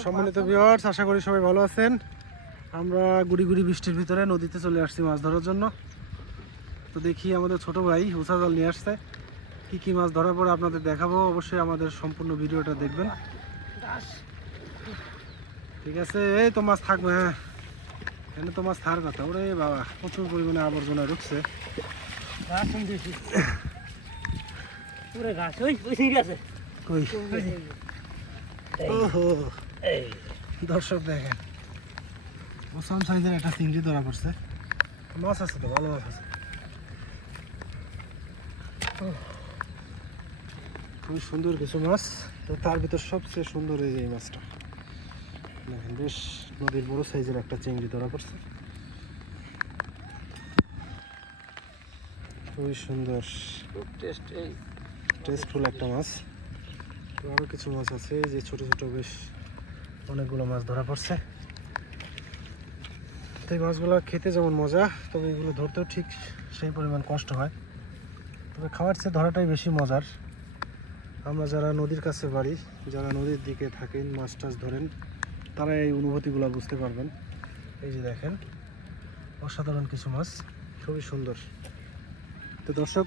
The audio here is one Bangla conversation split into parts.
সম্মানিত ভিউয়ার্স, আশা করি সবাই ভালো আছেন। আমরা গুড়ি গুড়ি বৃষ্টির ভিতরে নদীতে চলে আসছি মাছ ধরার জন্য। তো দেখি আমাদের ছোট ভাই উষা জাল নিয়ে আসছে, কি কি মাছ ধরার পরে আপনাদের দেখাবো। অবশ্যই আমাদের সম্পূর্ণ ভিডিওটা দেখবেন, ঠিক আছে? এই তো মাছ থাকবে, হ্যাঁ এখানে তো মাছ থাকার কথা। ওরে বাবা, প্রচুর পরিমাণে আবর্জনা ঢুকছে। কই ওহো, দর্শক দেখেন ওসাম সাইজের একটা চিংড়ি ধরা পড়ছে। মাছ আছে তো, ভালো মাছ আছে, খুবই সুন্দর কিছু মাছ। তো তার ভিতর সবচেয়ে সুন্দর এই মাছটা দেখেন, বেশ নদীর বড় সাইজের একটা চিংড়ি ধরা পড়ছে, খুবই সুন্দর টেস্টফুল একটা মাছ। তো আরও কিছু মাছ আছে, এই যে ছোট ছোট বেশ অনেকগুলো মাছ ধরা পড়ছে। তো এই মাছগুলো খেতে যেমন মজা, তবে এগুলো ধরতেও ঠিক সেই পরিমাণ কষ্ট হয়। তবে খাওয়ার চেয়ে ধরাটাই বেশি মজার। আমরা যারা নদীর কাছে বাড়ি, যারা নদীর দিকে থাকেন, মাছ টাছ ধরেন, তারা এই অনুভূতিগুলো বুঝতে পারবেন। এই যে দেখেন, অসাধারণ কিছু মাছ, খুবই সুন্দর। তো দর্শক,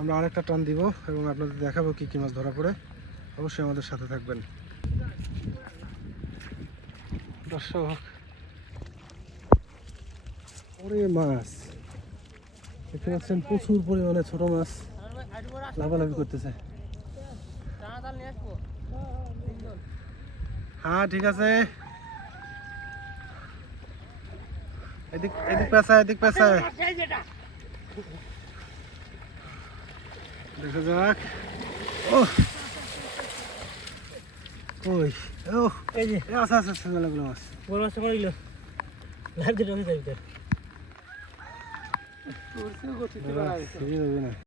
আমরা আরেকটা টান দিব এবং আপনাদের দেখাবো কী কী মাছ ধরা পড়ে। অবশ্যই আমাদের সাথে থাকবেন। দর্শক, ওরে মাছ দেখতে পাচ্ছেন, প্রচুর পরিমাণে ছোট মাছ লাফালাফি করতেছে। হ্যাঁ ঠিক আছে, এদিক এদিক পেঁচায়, এদিক পেঁচায়, দেখা যাক। ও ওই ও এই যে আচ্ছা আচ্ছা আচ্ছা, মেলাগুলো মাছ, বড় মাছ পড়ে গেল, লাভ দিতে হবে না।